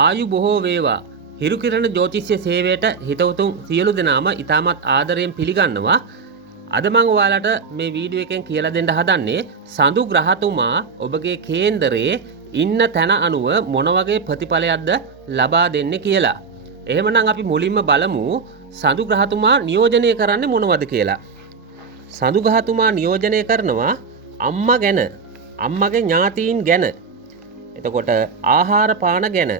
ආයු බොහෝ වේවා. හිරුකිරණ ජ්‍යොතිෂ්‍ය සේවයට හිතවතුන් සියලු දෙනාම ඉතාමත් ආදරයෙන් පිළිගන්නවා. අද මම ඔයාලට මේ වීඩියෝ එකෙන් කියලා දෙන්න හදන්නේ සඳු ග්‍රහතුමා ඔබගේ කේන්දරයේ ඉන්න තැන අනුව මොන වගේ ප්‍රතිඵලයක්ද ලබා දෙන්නේ කියලා. එහෙමනම් අපි මුලින්ම බලමු සඳු ග්‍රහතුමා නියෝජනය කරන්නේ මොනවද කියලා. සඳු ග්‍රහතුමා නියෝජනය කරනවා අම්මා ගැන, අම්මගේ ඥාතීන් ගැන. එතකොට ආහාර පාන ගැන.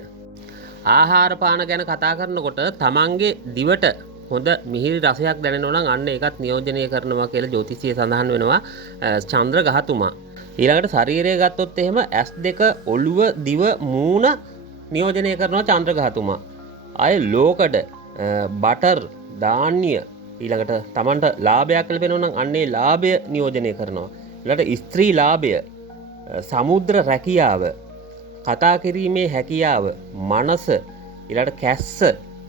ආහාර පාන ගැන කතා කරනකොට තමන්ගේ දිවට හොඳ මිහිරි රසයක් දැනෙනවා නම් අන්න ඒකත් නියෝජනය කරනවා කියලා ජ්‍යොතිෂයේ සඳහන් වෙනවා චන්ද්‍ර ග්‍රහතුමා. ඊළඟට ශරීරය ගත්තොත් එහෙම S2 ඔළුව දිව මූණ නියෝජනය කරනවා චන්ද්‍ර ග්‍රහතුමා. ආයේ ලෝකඩ බටර් ධාන්‍ය ඊළඟට තමන්ට ලාභයක් ලැබෙනවා නම් අන්නේ ලාභය නියෝජනය කරනවා. ඊළඟට ස්ත්‍රී ලාභය, සමුද්‍ර රැකියාව, කතා කිරීමේ හැකියාව, මනස, ඊළඟට කැස්ස,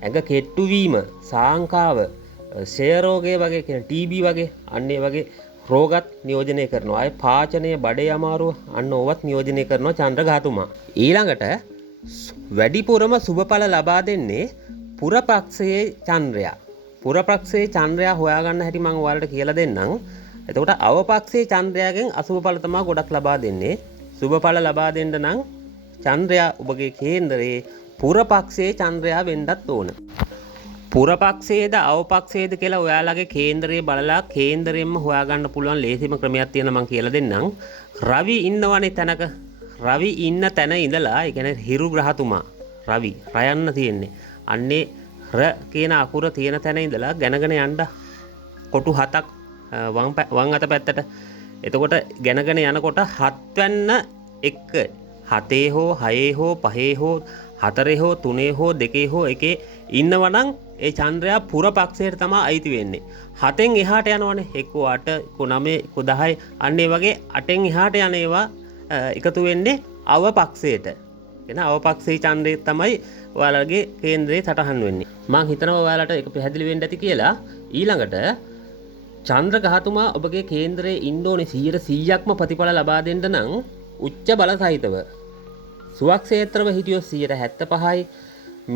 ඇඟ කෙට්ටු වීම, සාංකාව, ක්ෂය රෝගය වගේ කියන TB වගේ අන්නේ වගේ රෝගත් නියෝජනය කරනවා. ආයේ පාචනය, බඩේ අමාරුව අන්න ඕවත් නියෝජනය කරනවා චන්ද්‍ර ග්‍රහතුමා. ඊළඟට වැඩිපුරම සුබඵල ලබා දෙන්නේ පුරපක්ෂයේ චන්ද්‍රයා. පුරපක්ෂයේ චන්ද්‍රයා හොයාගන්න හැටි මම ඔයාලට කියලා දෙන්නම්. එතකොට අවපක්ෂයේ චන්ද්‍රයාගෙන් අසුබඵල තමයි ගොඩක් ලබා දෙන්නේ. සුබඵල ලබා දෙන්න නම් චන්ද්‍රයා ඔබගේ කේන්දරයේ පුරපක්ෂයේ චන්ද්‍රයා වෙන්නත් ඕන. පුරපක්ෂයේද අවපක්ෂයේද කියලා ඔයාලගේ කේන්දරයේ බලලා කේන්දරයෙන්ම හොයාගන්න පුළුවන් ලේසිම ක්‍රමයක් තියෙනවා මම කියලා දෙන්නම්. රවි ඉන්නවනේ තැනක. රවි ඉන්න තැන ඉඳලා ඒ කියන්නේ හිරු ග්‍රහතුමා රවි රයන්න තියෙන්නේ. අන්නේ ර කියන අකුර තියෙන තැන ඉඳලා ගැනගෙන යන්න කොටු 7ක් වම් අත පැත්තට. එතකොට ගැනගෙන යනකොට 7 වෙන්න 1 7 හෝ 6 හෝ 5 හෝ 4 හෝ 3 හෝ 2 හෝ 1 ඉන්නවනම් ඒ චන්ද්‍රයා පුරපක්ෂයට තමයි අයිති වෙන්නේ. 7න් එහාට යනවනේ. එක්ක 8, එක්ක 9, එක්ක 10 අන්න ඒ වගේ 8න් එහාට යන ඒවා එකතු වෙන්නේ අවපක්ෂයට. එන අවපක්ෂයේ චන්ද්‍රය තමයි ඔයාලගේ කේන්ද්‍රයේ සටහන් වෙන්නේ. මම හිතනවා ඔයාලට ඒක පැහැදිලි වෙන්න ඇති කියලා. ඊළඟට චන්ද්‍ර ග්‍රහතුමා ඔබගේ කේන්ද්‍රයේ ඉන්න ඕනේ 100%ක්ම ප්‍රතිඵල ලබා දෙන්න නම් උච්ච බල සහිතව. සුවක්ෂේත්‍රව හිටියොත් 75%යි,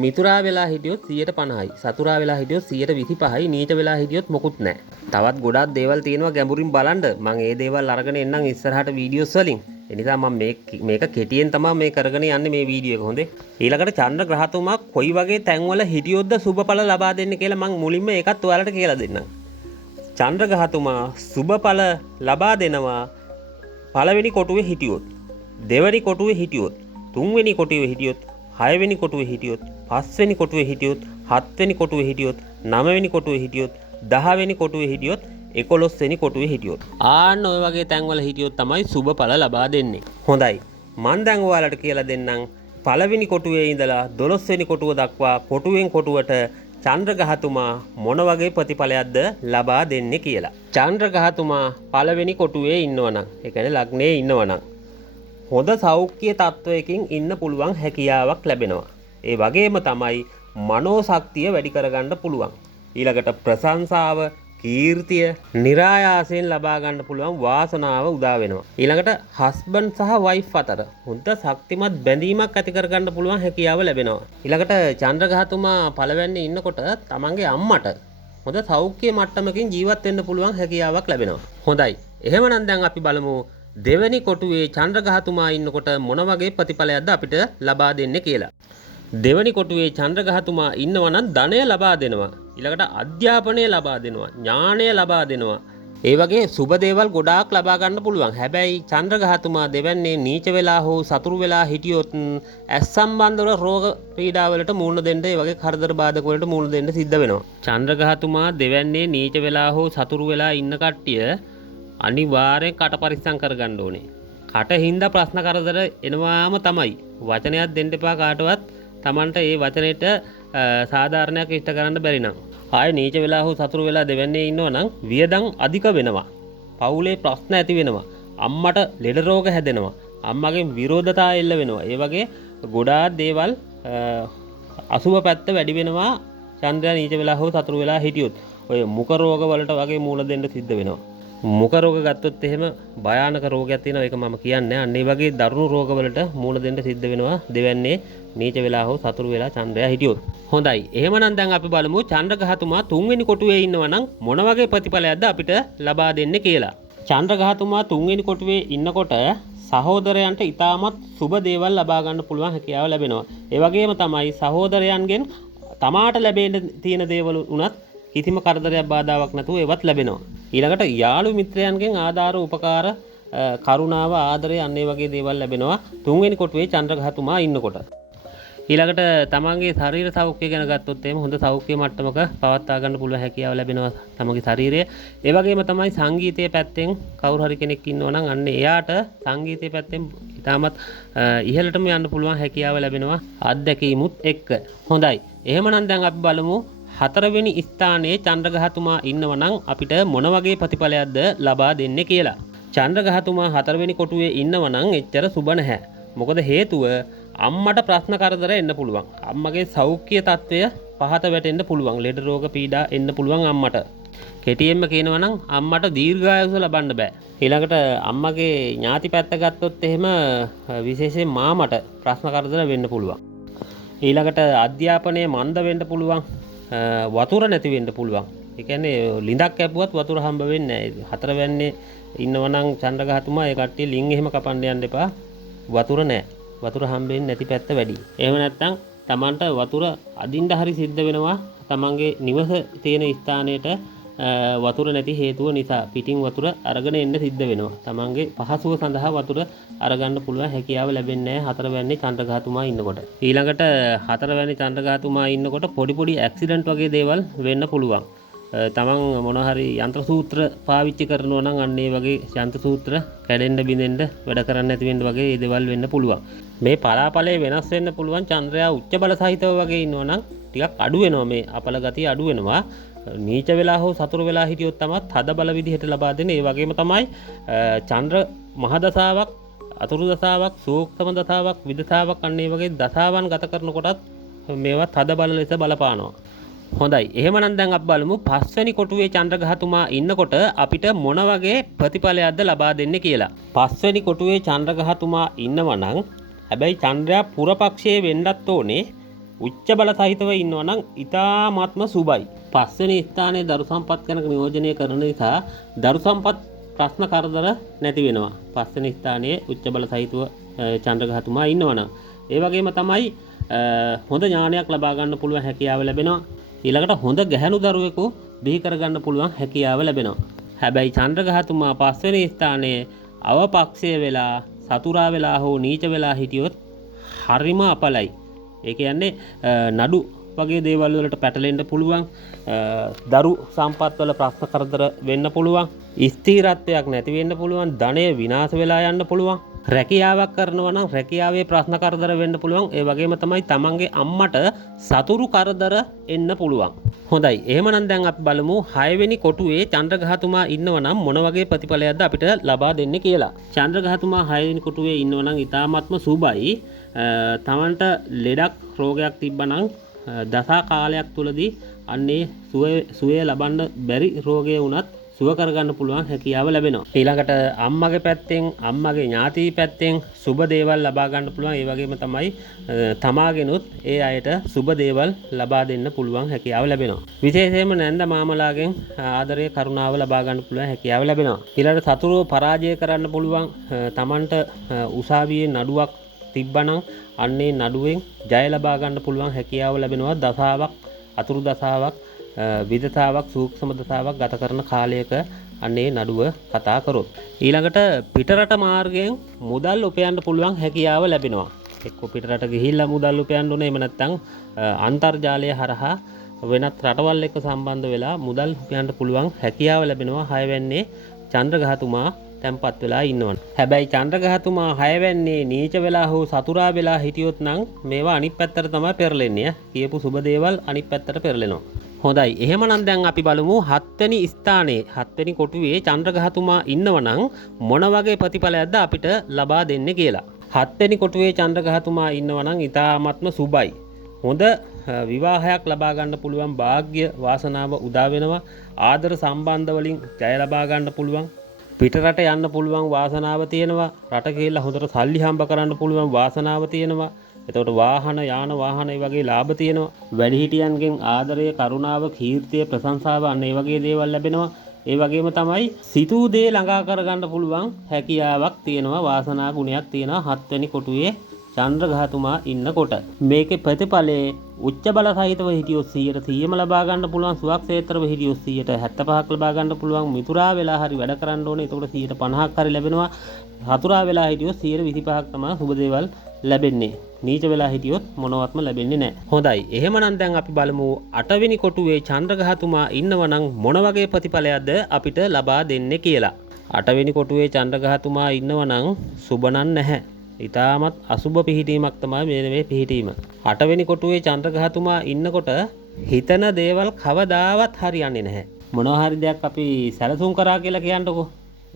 මිතුරා වෙලා හිටියොත් 50%යි, සතුරා වෙලා හිටියොත් 25%යි, නීච වෙලා හිටියොත් මොකුත් නැහැ. තවත් ගොඩක් දේවල් තියෙනවා ගැඹුරින් බලන්න. මම ඒ දේවල් අරගෙන එන්නම් ඉස්සරහට වීඩියෝස් වලින්. ඒ නිසා මම මේක කෙටියෙන් තමයි මේ කරගෙන යන්නේ මේ වීඩියෝ එක. හොඳේ. ඊළඟට චන්ද්‍ර ග්‍රහතුමා කොයි වගේ තැන්වල හිටියොත්ද සුබඵල ලබා දෙන්නේ කියලා මම මුලින්ම ඒකත් ඔයාලට කියලා දෙන්නම්. චන්ද්‍ර ග්‍රහතුමා සුබඵල ලබා දෙනවා පළවෙනි කොටුවේ හිටියොත්, දෙවෙනි කොටුවේ හිටියොත්, තුන්වෙනි කොටුවේ හිටියොත්, හයවෙනි කොටුවේ හිටියොත්, පස්වෙනි කොටුවේ හිටියොත්, හත්වෙනි කොටුවේ හිටියොත්, නවවෙනි කොටුවේ හිටියොත්, 10වෙනි කොටුවේ හිටියොත්, 11වෙනි කොටුවේ හිටියොත්. ආන්න ඔය වගේ තැන්වල හිටියොත් තමයි සුබඵල ලබා දෙන්නේ. හොඳයි. මම දැන් ඔයාලට කියලා දෙන්නම් පළවෙනි කොටුවේ ඉඳලා 12වෙනි කොටුව දක්වා කොටුවෙන් කොටුවට චන්ද්‍ර ග්‍රහතුමා මොන වගේ ප්‍රතිඵලයක්ද ලබා දෙන්නේ කියලා. චන්ද්‍ර ග්‍රහතුමා පළවෙනි කොටුවේ ඉන්නවනම්, ඒ කියන්නේ ලග්නයේ ඉන්නවනම් හොඳ සෞඛ්‍ය තත්වයකින් ඉන්න පුළුවන් හැකියාවක් ලැබෙනවා. ඒ වගේම තමයි මනෝ ශක්තිය වැඩි කරගන්න පුළුවන්. ඊළඟට ප්‍රශංසාව, කීර්තිය નિરાයාසයෙන් ලබා ගන්න පුළුවන් වාසනාව උදා වෙනවා. ඊළඟට හස්බන්ඩ් සහ වයිෆ් අතර හොඳ ශක්තිමත් බැඳීමක් ඇති කරගන්න පුළුවන් හැකියාව ලැබෙනවා. ඊළඟට චන්ද්‍ර ග්‍රහතුමා පළවෙනි ඉන්නකොට තමන්ගේ අම්මට හොඳ සෞඛ්‍ය මට්ටමකින් ජීවත් වෙන්න පුළුවන් හැකියාවක් ලැබෙනවා. හොඳයි. එහෙමනම් දැන් අපි බලමු දෙවෙනි කොටුවේ චන්ද්‍ර ග්‍රහතුමා ඉන්නකොට මොන වගේ ප්‍රතිඵලයක්ද අපිට ලබා දෙන්නේ කියලා. දෙවෙනි කොටුවේ චන්ද්‍ර ග්‍රහතුමා ඉන්නවා නම් ධනය ලබා දෙනවා. ඊළඟට අධ්‍යාපනය ලබා දෙනවා. ඥානය ලබා දෙනවා. ඒ වගේ සුබ දේවල් ගොඩාක් ලබා ගන්න පුළුවන්. හැබැයි චන්ද්‍ර ග්‍රහතුමා දෙවන්නේ නීච වෙලා හෝ සතුරු වෙලා හිටියොත් ඇස් සම්බන්ධව රෝග පීඩා වලට මුහුණ දෙන්න, ඒ වගේ කරදර බාධක වලට මුහුණ දෙන්න සිද්ධ වෙනවා. චන්ද්‍ර ග්‍රහතුමා දෙවන්නේ නීච වෙලා හෝ සතුරු වෙලා ඉන්න කට්ටිය අනිවාර්යෙන් කට පරිස්සම් කරගන්න ඕනේ. කට හින්දා ප්‍රශ්න කරදර එනවාම තමයි. වචනයක් දෙන්න එපා කාටවත්. Tamanට ඒ වචනෙට සාධාරණයක් ඉෂ්ට කරන්න බැරි නම්. ආයේ නීච වෙලා හෝ සතුරු වෙලා දෙවන්නේ ඉන්නවා නම් වියදම් අධික වෙනවා. පවුලේ ප්‍රශ්න ඇති වෙනවා. අම්මට ලෙඩ රෝග හැදෙනවා. අම්මගෙන් විරෝධතා එල්ල වෙනවා. ඒ වගේ ගොඩාක් දේවල් අසුබ පැත්ත වැඩි වෙනවා. චන්ද්‍රයා නීච වෙලා හෝ සතුරු වෙලා හිටියොත් ඔය මුඛ රෝග වලට වගේ මූල දෙන්න සිද්ධ වෙනවා. මුඛ රෝග ගත්තොත් එහෙම භයානක රෝගයක් තියෙනවා. ඒක මම කියන්නේ. අන්න ඒ වගේ දරුණු රෝගවලට මුහුණ දෙන්න සිද්ධ වෙනවා. දෙවන්නේ නීච වෙලා හෝ සතුරු වෙලා චන්ද්‍රයා හිටියොත්. හොඳයි. එහෙමනම් දැන් අපි බලමු චන්ද්‍රග්‍රහතුමා තුන්වෙනි කොටුවේ ඉන්නවා නම් මොන වගේ ප්‍රතිඵලයක්ද අපිට ලබා දෙන්නේ කියලා. චන්ද්‍රග්‍රහතුමා තුන්වෙනි කොටුවේ ඉන්නකොට සහෝදරයන්ට ඉතාමත් සුබ දේවල් ලබා ගන්න පුළුවන් හැකියාව ලැබෙනවා. ඒ වගේම තමයි සහෝදරයන්ගෙන් තමාට ලැබෙන්න තියෙන දේවල් උනත් කිසිම කරදරයක් බාධාවක් නැතුව ඒවත් ලැබෙනවා. ඊළඟට යාළු මිත්‍රයන්ගෙන් ආධාර උපකාර කරුණාව ආදරය අන්න ඒ වගේ දේවල් ලැබෙනවා තුන්වෙනි කොටුවේ චන්ද්‍රග්‍රහතුමා ඉන්නකොට. ඊළඟට තමන්ගේ ශරීර සෞඛ්‍ය ගැන ගත්තොත් එහෙම හොඳ සෞඛ්‍ය මට්ටමක පවත්වා ගන්න පුළුවන් හැකියාව ලැබෙනවා තමන්ගේ ශරීරය. ඒ වගේම තමයි සංගීතයේ පැත්තෙන් කවුරු හරි කෙනෙක් ඉන්නවා නම් අන්න එයාට සංගීතයේ පැත්තෙන් ඉතාමත් ඉහළටම යන්න පුළුවන් හැකියාව ලැබෙනවා අත්දැකීමුත් එක්ක. හොඳයි. එහෙමනම් දැන් අපි බලමු හතරවෙනි ස්ථානයේ චන්ද්‍රග්‍රහතුමා ඉන්නව නම් අපිට මොන වගේ ප්‍රතිඵලයක්ද ලබා දෙන්නේ කියලා. චන්ද්‍රග්‍රහතුමා හතරවෙනි කොටුවේ ඉන්නව නම් එච්චර සුබ නැහැ. මොකද හේතුව අම්මට ප්‍රශ්න කරදර එන්න පුළුවන්. අම්මගේ සෞඛ්‍ය තත්ත්වය පහත වැටෙන්න පුළුවන්. ලෙඩ රෝග පීඩා එන්න පුළුවන් අම්මට. කෙටියෙන්ම කියනවා නම් අම්මට දීර්ඝායුෂ ලබන්න බෑ. ඊළඟට අම්මගේ ඥාති පැත්ත ගත්තොත් එහෙම විශේෂයෙන් මාමට ප්‍රශ්න කරදර වෙන්න පුළුවන්. ඊළඟට අධ්‍යාපනයේ මන්ද වෙන්න පුළුවන්. වතුර නැති වෙන්න පුළුවන්. ඒ කියන්නේ ලිඳක් කැපුවත් වතුර හම්බ වෙන්නේ නැහැ. හතරවැන්නේ ඉන්නවනම් චන්ද්‍රග්‍රහතුමා ඒ කට්ටිය ලින් එහෙම කපන්න යන්න එපා. වතුර නැහැ. වතුර හම්බෙන්නේ නැති පැත්ත වැඩි. එහෙම නැත්නම් Tamanට වතුර අදින්න හරි සිද්ධ වෙනවා. Tamanගේ නිවස තියෙන ස්ථානයට වතුර නැති හේතුව නිසා පිටින් වතුර අරගෙන එන්න සිද්ධ වෙනවා. Tamanගේ පහසුව සඳහා වතුර අරගන්න පුළුවන් හැකියාව ලැබෙන්නේ නැහැ හතරවැන්නේ චන්ද්‍රග්‍රහතුමා ඉන්නකොට. ඊළඟට හතරවැනි චන්ද්‍රග්‍රහතුමා ඉන්නකොට පොඩි ඇක්සිඩන්ට් වගේ දේවල් වෙන්න පුළුවන්. තමන් මොන හරි යන්ත්‍ර සූත්‍ර පාවිච්චි කරනවා නම් අන්න ඒ වගේ යන්ත්‍ර සූත්‍ර කැඩෙන්න බිඳෙන්න වැඩ කරන්න නැති වෙන්න වගේ ඒ දේවල් වෙන්න පුළුවන්. මේ පලාපලේ වෙනස් වෙන්න පුළුවන්. චන්ද්‍රයා උච්ච බල සහිතව වගේ ඉන්නවා නම් ටිකක් අඩු වෙනවා මේ අපල ගතිය අඩු වෙනවා. නීච වෙලා හෝ සතුරු වෙලා හිටියොත් තමයි හද බල විදිහට ලබා දෙන්නේ. ඒ වගේම තමයි චන්ද්‍ර මහදසාවක් අතුරු දසාවක් සූක්ෂම දසාවක් විදසාවක් අන්න ඒ වගේ දසාවන් ගත කරනකොටත් මේවත් හද බල ලෙස බලපානවා. හොඳයි. එහෙමනම් දැන් අපි බලමු පස්වෙනි කොටුවේ චන්ද්‍රග්‍රහතුමා ඉන්නකොට අපිට මොන වගේ ප්‍රතිඵලයක්ද ලබා දෙන්නේ කියලා. පස්වෙනි කොටුවේ චන්ද්‍රග්‍රහතුමා ඉන්නවා නම් හැබැයි චන්ද්‍රයා පුරපක්ෂයේ වෙන්නත් ඕනේ. උච්ච බල සහිතව ඉන්නවා නම් ඉතාමත්ම සුබයි. පස්වෙනි ස්ථානයේ දරු සම්පත් ගැන නියෝජනය කරන නිසා දරු සම්පත් ප්‍රශ්න කරදර නැති වෙනවා. පස්වෙනි ස්ථානයේ උච්ච බල සහිතව චන්ද්‍රග්‍රහතුමා ඉන්නවා නම් ඒ වගේම තමයි හොඳ ඥානයක් ලබා ගන්න පුළුවන් හැකියාව ලැබෙනවා. ඊළඟට හොඳ ගැහැණු දරුවෙකු බිහි කරගන්න පුළුවන් හැකියාව ලැබෙනවා. හැබැයි චන්ද්‍රග්‍රහතුමා පස්වෙනි ස්ථානයේ අවපක්ෂය වෙලා සතුරා වෙලා හෝ නීච වෙලා හිටියොත් හරිම අපලයි. ඒ කියන්නේ නඩු වගේ දේවල් වලට පැටලෙන්න පුළුවන්. දරු සම්පත් වල ප්‍රශ්න කරදර වෙන්න පුළුවන්. ස්ථිරත්වයක් නැති වෙන්න පුළුවන්. ධනය විනාශ වෙලා යන්න පුළුවන්. රැකියාවක් කරනවා නම් රැකියාවේ ප්‍රශ්න කරදර වෙන්න පුළුවන්. ඒ වගේම තමයි තමන්ගේ අම්මට සතුරු කරදර එන්න පුළුවන්. හොඳයි. එහෙමනම් දැන් අපි බලමු 6 වෙනි කොටුවේ චන්ද්‍රග්‍රහතුමා ඉන්නව නම් මොන වගේ ප්‍රතිඵලයක්ද අපිට ලබා දෙන්නේ කියලා. චන්ද්‍රග්‍රහතුමා 6 වෙනි කොටුවේ ඉන්නව නම් ඊ타ත්ම සුබයි. තමන්ට ලෙඩක් රෝගයක් තිබ්බනම් දසා කාලයක් තුලදී අන්නේ සුවය ලබන්න බැරි රෝගය වුණත් සුව කරගන්න පුළුවන් හැකියාව ලැබෙනවා. ඊළඟට අම්මගේ පැත්තෙන් අම්මගේ ඥාති පැත්තෙන් සුබ දේවල් ලබා ගන්න පුළුවන්. ඒ වගේම තමයි තමාගෙනුත් ඒ අයට සුබ දේවල් ලබා දෙන්න පුළුවන් හැකියාව ලැබෙනවා. විශේෂයෙන්ම නැන්ද මාමලාගෙන් ආදරය කරුණාව ලබා ගන්න පුළුවන් හැකියාව ලැබෙනවා. ඊළඟට සතුරුව පරාජය කරන්න පුළුවන්. තමන්ට උසාවියේ නඩුවක් තිබ්බනම් අන්නේ නඩුවෙන් ජය ලබා ගන්න පුළුවන් හැකියාව ලැබෙනවා. දසාවක් අතුරු දසාවක් විදතාවක් සූක්ෂම දසාවක් ගත කරන කාලයක අන්නේ නඩුව කතා කරොත්. ඊළඟට පිටරට මාර්ගයෙන් මුදල් උපයන්න පුළුවන් හැකියාව ලැබෙනවා. එක්ක පිටරට ගිහිල්ලා මුදල් උපයන්න ඕනේ. එහෙම නැත්නම් අන්තර්ජාලය හරහා වෙනත් රටවල් එක්ක සම්බන්ධ වෙලා මුදල් උපයන්න පුළුවන් හැකියාව ලැබෙනවා. 6 වෙන්නේ චන්ද්‍රග්‍රහතුමා තැන්පත් වෙලා ඉන්නවනේ. හැබැයි චන්ද්‍රග්‍රහතුමා 6 වෙන්නේ නීච වෙලා හෝ සතුරා වෙලා හිටියොත් නම් මේවා අනිත් පැත්තට තමයි පෙරලෙන්නේ. කියපු සුබ දේවල් අනිත් පැත්තට පෙරලෙනවා. හොඳයි. එහෙමනම් දැන් අපි බලමු 7 වෙනි ස්ථානයේ 7 වෙනි කොටුවේ චන්ද්‍රග්‍රහතුමා ඉන්නවනම් මොන වගේ ප්‍රතිඵලයක්ද අපිට ලබා දෙන්නේ කියලා. 7 වෙනි කොටුවේ චන්ද්‍රග්‍රහතුමා ඉන්නවනම් ඊ타ත්ම සුබයි. හොඳ විවාහයක් ලබා ගන්න පුළුවන් වාග්ය වාසනාව උදා වෙනවා. ආදර සම්බන්ධ වලින් ජය ලබා ගන්න පුළුවන්. පිටරට යන්න පුළුවන් වාසනාව තියෙනවා. රට ගිහිල්ලා හොඳට සල්ලි හම්බ කරන්න පුළුවන් වාසනාව තියෙනවා. එතකොට වාහන යාන වාහන ඒ වගේ ලාභ තියෙනවා. වැඩිහිටියන්ගෙන් ආදරය, කරුණාව, කීර්තිය, ප්‍රශංසාව අන්න ඒ වගේ දේවල් ලැබෙනවා. ඒ වගේම තමයි සිතූ දේ ළඟා කරගන්න පුළුවන් හැකියාවක් තියෙනවා. වාසනා ගුණයක් තියෙනවා 7 වෙනි කොටුවේ චන්ද්‍රග්‍රහතුමා ඉන්නකොට. මේකේ ප්‍රතිඵලයේ උච්ච බල සහිතව හිටියොත් 100%ම ලබා ගන්න පුළුවන්. සුවක්ෂේත්‍රව හිටියොත් 75%ක් ලබා ගන්න පුළුවන්. මිතුරා වෙලා හරි වැඩ කරන්න ඕනේ. එතකොට 50%ක් හරි ලැබෙනවා. හතුරා වෙලා හිටියොත් 125%ක් තමයි සුබ දේවල් ලැබෙන්නේ. නීච වෙලා හිටියොත් මොනවත්ම ලැබෙන්නේ නැහැ. හොඳයි. එහෙමනම් දැන් අපි බලමු 8 වෙනි කොටුවේ චන්ද්‍රග්‍රහතුමා ඉන්නවනම් මොන වගේ ප්‍රතිඵලයක්ද අපිට ලබා දෙන්නේ කියලා. 8 වෙනි කොටුවේ චන්ද්‍රග්‍රහතුමා ඉන්නවනම් සුබ නැහැ. ඉතාමත් අසුබ පිහිටීමක් තමයි මේ පිහිටීම. 8 වෙනි කොටුවේ චන්ද්‍රග්‍රහතුමා ඉන්නකොට හිතන දේවල් කවදාවත් හරියන්නේ නැහැ. මොනවා හරි දෙයක් අපි සැලසුම් කරා කියලා කියන්නකෝ.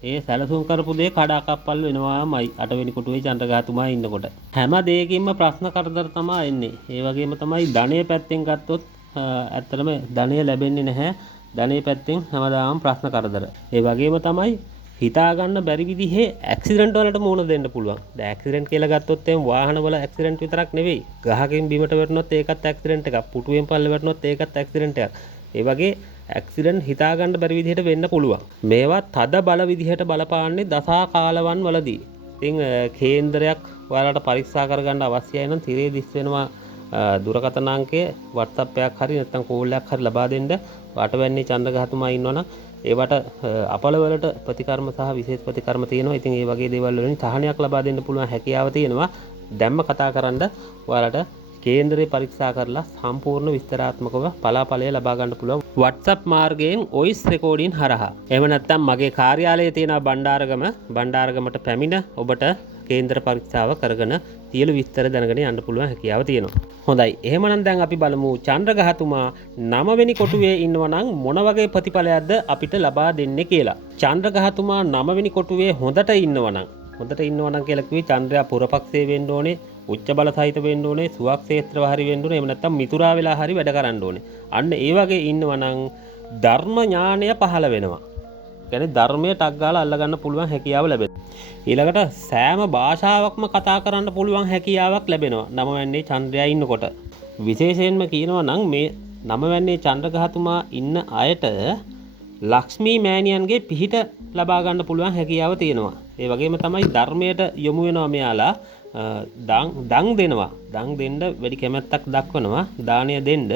ඒ සැලසුම් කරපු දේ කඩාකප්පල් වෙනවාමයි 8 වෙනි කොටුවේ චන්ද්‍රග්‍රහතුමා ඉන්නකොට. හැම දෙයකින්ම ප්‍රශ්න කරදර තමයි එන්නේ. ඒ වගේම තමයි ධනය පැත්තෙන් ගත්තොත් ඇත්තටම ධනය ලැබෙන්නේ නැහැ. ධනය පැත්තෙන් හැමදාම ප්‍රශ්න කරදර. ඒ වගේම තමයි හිතා ගන්න බැරි විදිහේ ඇක්සිඩන්ට් වලට මුහුණ දෙන්න පුළුවන්. දැන් ඇක්සිඩන්ට් කියලා ගත්තොත් එම් වාහන වල ඇක්සිඩන්ට් විතරක් නෙවෙයි. ගහකින් බිමට වැටුනොත් ඒකත් ඇක්සිඩන්ට් එකක්. පුටුවෙන් පල්ල වැටුනොත් ඒකත් ඇක්සිඩන්ට් එකක්. ඒ වගේ ඇක්සිඩන්ට් හිතා ගන්න බැරි විදිහට වෙන්න පුළුවන්. මේවා තද බල විදිහට බලපාන්නේ දසා කාලවන් වලදී. ඉතින් කේන්දරයක් ඔයාලට පරීක්ෂා කරගන්න අවශ්‍යයි නම් තිරේ දිස් වෙනවා දුරකථන අංකය WhatsApp එකක් හරි නැත්නම් කෝල් එකක් හරි ලබා දෙන්න. වටවැන්නේ චන්ද්‍රග්‍රහතුමා ඉන්නවනම් ඒවට අපල වලට ප්‍රතිකර්ම සහ විශේෂ ප්‍රතිකර්ම තියෙනවා. ඉතින් ඒ වගේ දේවල් වලින් සහනයක් ලබා දෙන්න පුළුවන් හැකියාව තියෙනවා. දැම්ම කතා කරන්න ඔයාලට කේන්දරේ පරීක්ෂා කරලා සම්පූර්ණ විස්තරාත්මකව පලාපලය ලබා ගන්න පුළුවන් WhatsApp මාර්ගයෙන් වොයිස් රෙකෝඩින් හරහා. එහෙම නැත්නම් මගේ කාර්යාලයේ තියෙන බණ්ඩාරගමට පැමිණ ඔබට කේන්දර පරීක්ෂාව කරගෙන සියලු විස්තර දැනගෙන යන්න පුළුවන් හැකියාව තියෙනවා. හොඳයි. එහෙමනම් දැන් අපි බලමු චන්ද්‍රග්‍රහතුමා 9 වෙනි කොටුවේ ඉන්නවනම් මොන වගේ ප්‍රතිඵලයක්ද අපිට ලබා දෙන්නේ කියලා. චන්ද්‍රග්‍රහතුමා 9 වෙනි කොටුවේ හොඳට ඉන්නවනම් කියලා කිව්වේ චන්ද්‍රයා පුරපක්ෂයේ වෙන්න ඕනේ, උච්ච බල සහිත වෙන්න ඕනේ, සුවක්ෂේත්‍රව හරි වෙන්න ඕනේ. එහෙම නැත්නම් මිතුරා වෙලා හරි වැඩ කරන්න ඕනේ. අන්න ඒ වගේ ඉන්නවනම් ධර්ම ඥානය පහළ වෙනවා. කියන්නේ ධර්මයේ ටක් ගාලා අල්ල ගන්න පුළුවන් හැකියාව ලැබෙනවා. ඊළඟට සෑම භාෂාවක්ම කතා කරන්න පුළුවන් හැකියාවක් ලැබෙනවා 9 වැන්නේ චන්ද්‍රයා ඉන්නකොට. විශේෂයෙන්ම කියනවා නම් මේ 9 වැන්නේ චන්ද්‍රග්‍රහතුමා ඉන්න අයට ලක්ෂ්මී මෑණියන්ගේ පිහිට ලබා ගන්න පුළුවන් හැකියාව තියෙනවා. ඒ වගේම තමයි ධර්මයට යොමු වෙනවා මෙයාලා. දන් දෙනවා. දන් දෙන්න වැඩි කැමැත්තක් දක්වනවා. දානය දෙන්න.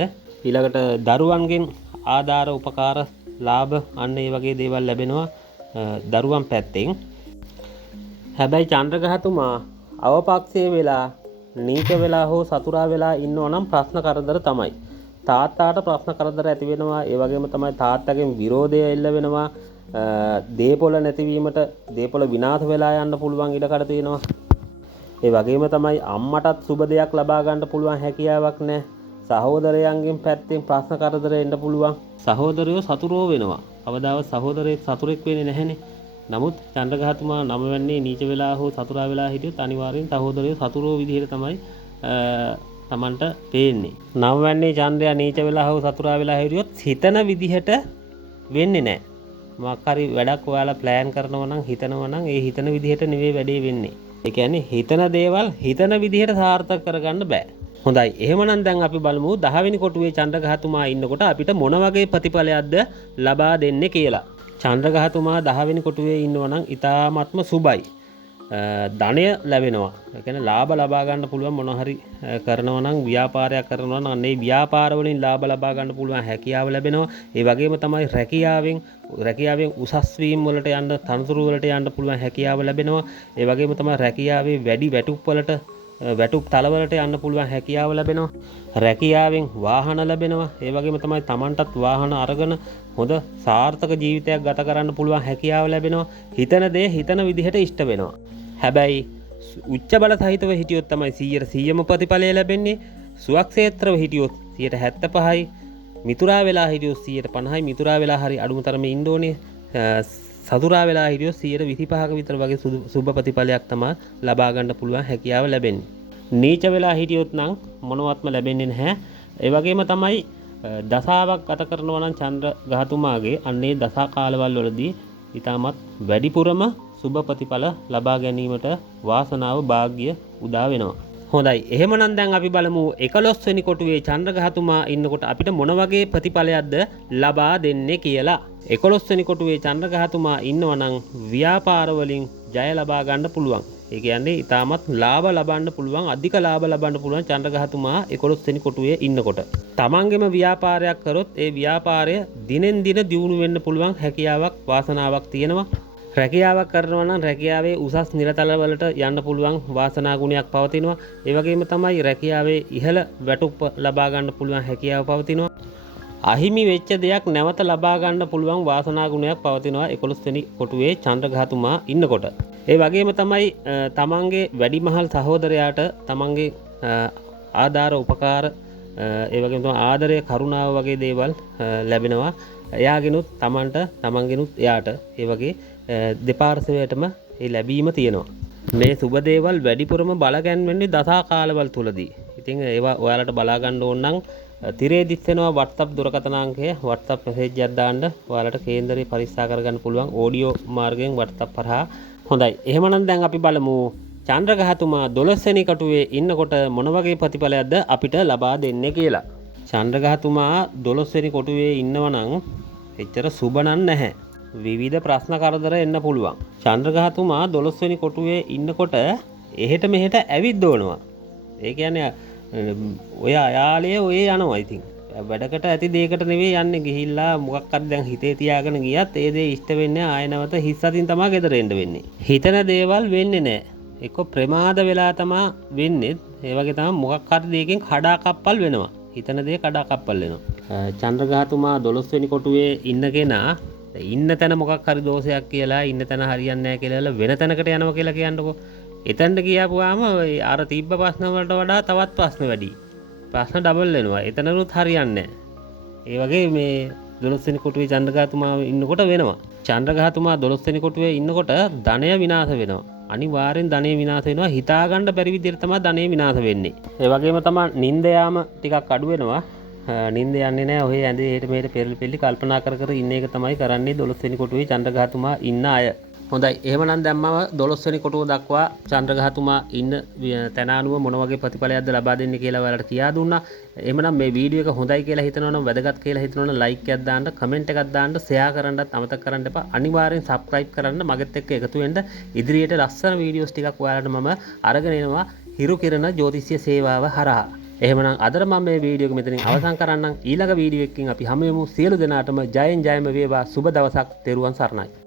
ඊළඟට දරුවන්ගෙන් ආධාර උපකාර ලාභ අන්න ඒ වගේ දේවල් ලැබෙනවා දරුවන් පැත්තෙන්. හැබැයි චන්ද්‍රග්‍රහතුමා අවපක්ෂයේ වෙලා නීච වෙලා හෝ සතුරා වෙලා ඉන්නවා නම් ප්‍රශ්න කරදර තමයි. තාත්තාට ප්‍රශ්න කරදර ඇති වෙනවා. ඒ වගේම තමයි තාත්තගෙන් විරෝධය එල්ල වෙනවා. දේපොළ නැතිවීමට දේපොළ විනාශ වෙලා යන්න පුළුවන් ඉඩකඩ තියෙනවා. ඒ වගේම තමයි අම්මටත් සුබ දෙයක් ලබා ගන්න පුළුවන් හැකියාවක් නැහැ. සහෝදරයන්ගෙන් පැත්තෙන් ප්‍රශ්න කරදර එන්න පුළුවන්. සහෝදරයෝ සතුරෝ වෙනවා. අවදාවත් සහෝදරයෙක් සතුරෙක් වෙන්නේ නැහැනේ. නමුත් චන්ද්‍රග්‍රහතුමා 9 වැන්නේ නීච වෙලා හෝ සතුරා වෙලා හිටියොත් අනිවාර්යෙන් සහෝදරයෝ සතුරෝ විදිහට තමයි Tamanට පේන්නේ. 9 වැන්නේ චන්ද්‍රයා නීච වෙලා හෝ සතුරා වෙලා හිටියොත් හිතන විදිහට වෙන්නේ නැහැ. මොකක් හරි වැඩක් ඔයාලා ප්ලෑන් කරනවා නම් හිතනවා නම් ඒ හිතන විදිහට නෙවෙයි වැඩේ වෙන්නේ. ඒ කියන්නේ හිතන දේවල් හිතන විදිහට සාර්ථක කරගන්න බෑ. හොඳයි. එහෙමනම් දැන් අපි බලමු 10 වෙනි කොටුවේ චන්ද්‍රග්‍රහතුමා ඉන්නකොට අපිට මොන වගේ ප්‍රතිඵලයක්ද ලබා දෙන්නේ කියලා. චන්ද්‍රග්‍රහතුමා 10 වෙනි කොටුවේ ඉන්නවනම් ඊ타ත්ම සුබයි. ධනය ලැබෙනවා. ඒ කියන්නේ ලාභ ලබා ගන්න පුළුවන් මොන හරි කරනවා නම් ව්‍යාපාරයක් කරනවා නම් අනේ ව්‍යාපාර වලින් ලාභ ලබා ගන්න පුළුවන් හැකියාව ලැබෙනවා. ඒ වගේම තමයි රැකියාවෙන් උසස් වීම වලට යන්න තනතුරු වලට යන්න පුළුවන් හැකියාව ලැබෙනවා. ඒ වගේම තමයි රැකියාවේ වැඩි වැටුප් තලවලට යන්න පුළුවන් හැකියාව ලැබෙනවා. රැකියාවෙන් වාහන ලැබෙනවා. ඒ වගේම තමයි Tamanටත් වාහන අරගෙන හොඳ සාර්ථක ජීවිතයක් ගත කරන්න පුළුවන් හැකියාව ලැබෙනවා. හිතන දේ හිතන විදිහට ඉෂ්ට වෙනවා. හැබැයි උච්ච බල සහිතව හිටියොත් තමයි 100%ම ප්‍රතිඵලය ලැබෙන්නේ. සුවක්ෂේත්‍රව හිටියොත් 75%යි. මිතුරා වෙලා හිටියොත් 150%යි. මිතුරා වෙලා හරි අඩුම තරමේ ඉන්න ඕනේ. සතුරා වෙලා හිටියොත් 125ක විතර වගේ සුබ ප්‍රතිඵලයක් තමයි ලබා ගන්න පුළුවන් හැකියාව ලැබෙන්නේ. නීච වෙලා හිටියොත් නම් මොනවත්ම ලැබෙන්නේ නැහැ. ඒ වගේම තමයි දසාවක් ගත කරනවා නම් චන්ද්‍ර ග්‍රහතුමාගේ අන්නේ දසා කාලවල වලදී ඊටමත් වැඩිපුරම සුබ ප්‍රතිඵල ලබා ගැනීමට වාසනාව වාග්ය උදා වෙනවා. හොඳයි. එහෙමනම් දැන් අපි බලමු 11 වෙනි කොටුවේ චන්ද්‍ර ග්‍රහතුමා ඉන්නකොට අපිට මොන වගේ ප්‍රතිඵලයක්ද ලබා දෙන්නේ කියලා. 11 වෙනි කොටුවේ චන්ද්‍ර ග්‍රහතුමා ඉන්නවා නම් ව්‍යාපාර වලින් ජය ලබා ගන්න පුළුවන්. ඒ කියන්නේ ඊටමත් ලාභ ලබන්න පුළුවන්, අධික ලාභ ලබන්න පුළුවන් චන්ද්‍ර ග්‍රහතුමා 11 වෙනි කොටුවේ ඉන්නකොට. තමන්ගේම ව්‍යාපාරයක් කරොත් ඒ ව්‍යාපාරය දිනෙන් දින දියුණු වෙන්න පුළුවන් හැකියාවක් වාසනාවක් තියෙනවා. රැකියාවක් කරනවා නම් රැකියාවේ උසස් නිරතල වලට යන්න පුළුවන් වාසනා ගුණයක් පවතිනවා. ඒ වගේම තමයි රැකියාවේ ඉහළ වැටුප් ලබා ගන්න පුළුවන් හැකියාව පවතිනවා. අහිමි වෙච්ච දෙයක් නැවත ලබා ගන්න පුළුවන් වාසනා ගුණයක් පවතිනවා 11 වෙනි කොටුවේ චන්ද්‍ර ග්‍රහතුමා ඉන්නකොට. ඒ වගේම තමයි තමන්ගේ වැඩිමහල් සහෝදරයාට තමන්ගේ ආධාර උපකාර ඒ වගේම තමයි ආදරය කරුණාව වගේ දේවල් ලැබෙනවා. එයාගෙනුත් තමන්ට තමන්ගෙනුත් එයාට ඒ වගේ දෙපාර්ශවයටම ඒ ලැබීම තියෙනවා. මේ සුබ දේවල් වැඩිපුරම බලගැන්වෙන්නේ දසා කාලවල තුලදී. ඉතින් ඒවා ඔයාලට බලා ගන්න ඕන නම් තිරේ දිස්සෙනවා WhatsApp දුරකථනාංකය WhatsApp මෙසේජ් එකක් දාන්න ඔයාලට කේන්දරේ පරික්ෂා කරගන්න පුළුවන් ඕඩියෝ මාර්ගයෙන් WhatsApp හරහා. හොඳයි. එහෙමනම් දැන් අපි බලමු චන්ද්‍ර ග්‍රහතුමා 12 වෙනි කොටුවේ ඉන්නකොට මොන වගේ ප්‍රතිඵලයක්ද අපිට ලබා දෙන්නේ කියලා. චන්ද්‍ර ග්‍රහතුමා 12 වෙනි කොටුවේ ඉන්නවනම් එච්චර සුබ නැහැ. විවිධ ප්‍රශ්න කරදර එන්න පුළුවන්. චන්ද්‍ර ග්‍රහතුමා 12 වෙනි කොටුවේ ඉන්නකොට එහෙට මෙහෙට ඇවිද්දවනවා. ඒ කියන්නේ ඔය අයාලේ ඔය යනවා. ඉතින් වැඩකට ඇති දෙයකට නෙවෙයි යන්නේ. ගිහිල්ලා මොකක් හරි දැන් හිතේ තියාගෙන ගියත් ඒ දේ ඉෂ්ට වෙන්නේ ආය නැවත හිස් අතින් තමයි ගෙදර එන්න වෙන්නේ. හිතන දේවල් වෙන්නේ නැහැ. එක්ක ප්‍රමාද වෙලා තමයි වෙන්නේ. ඒ වගේ තමයි මොකක් හරි දෙයකින් කඩාකප්පල් වෙනවා. හිතන දේ කඩාකප්පල් වෙනවා. චන්ද්‍ර ග්‍රහතුමා 12 වෙනි කොටුවේ ඉන්න කෙනා ඉන්න තැන මොකක් හරි දෝෂයක් කියලා ඉන්න තැන හරියන්නේ නැහැ කියලා වෙන තැනකට යනවා කියලා කියන්නකෝ. එතනට ගියාපුවාම අර තිබ්බ ප්‍රශ්න වලට වඩා තවත් ප්‍රශ්න වැඩි. ප්‍රශ්න ඩබල් වෙනවා. එතනරුත් හරියන්නේ නැහැ. ඒ වගේ මේ 12 වෙනි කොටුවේ චන්ද්‍ර ග්‍රහතුමා ඉන්නකොට වෙනවා. චන්ද්‍ර ග්‍රහතුමා 12 වෙනි කොටුවේ ඉන්නකොට ධනය විනාශ වෙනවා. අනිවාර්යෙන් ධනය විනාශ වෙනවා. හිතා ගන්න බැරි විදිහට තමයි ධනය විනාශ වෙන්නේ. ඒ වගේම තමයි නිින්ද යාම ටිකක් අඩු වෙනවා. නිින්ද යන්නේ නැහැ. ඔහේ ඇඳේ එහෙට මෙහෙට පෙරලි කල්පනා කර කර ඉන්න එක තමයි කරන්නේ 12 වෙනි කොටුවේ චන්ද්‍ර ග්‍රහතුමා ඉන්න අය. හොඳයි. එහෙමනම් දැන් මම 12 වෙනි කොටුව දක්වා චන්ද්‍ර ග්‍රහතුමා ඉන්න තැන අනුව මොන වගේ ප්‍රතිඵලයක්ද ලබා දෙන්නේ කියලා ඔයාලට කියා දුන්නා. එහෙමනම් මේ වීඩියෝ එක හොඳයි කියලා හිතනවනම් වැදගත් කියලා හිතනවනම් ලයික් එකක් දාන්න, කමෙන්ට් එකක් දාන්න, ෂෙයා කරන්නත් අමතක කරන්න එපා. අනිවාර්යෙන් සබ්ස්ක්‍රයිබ් කරන්න, මගෙත් එක්ක එකතු වෙන්න. ඉදිරියට ලස්සන වීඩියෝස් ටිකක් ඔයාලට මම අරගෙන එනවා හිරු කිරණ ජ්‍යොතිෂ්‍ය සේවාව හරහා. එහෙමනම් අදට මම මේ වීඩියෝ එක මෙතනින් අවසන් කරන්නම්. ඊළඟ වීඩියෝ එකකින් අපි හමු වෙමු. සියලු දෙනාටම ජයෙන් ජයම වේවා. සුබ දවසක්. තෙරුවන් සරණයි.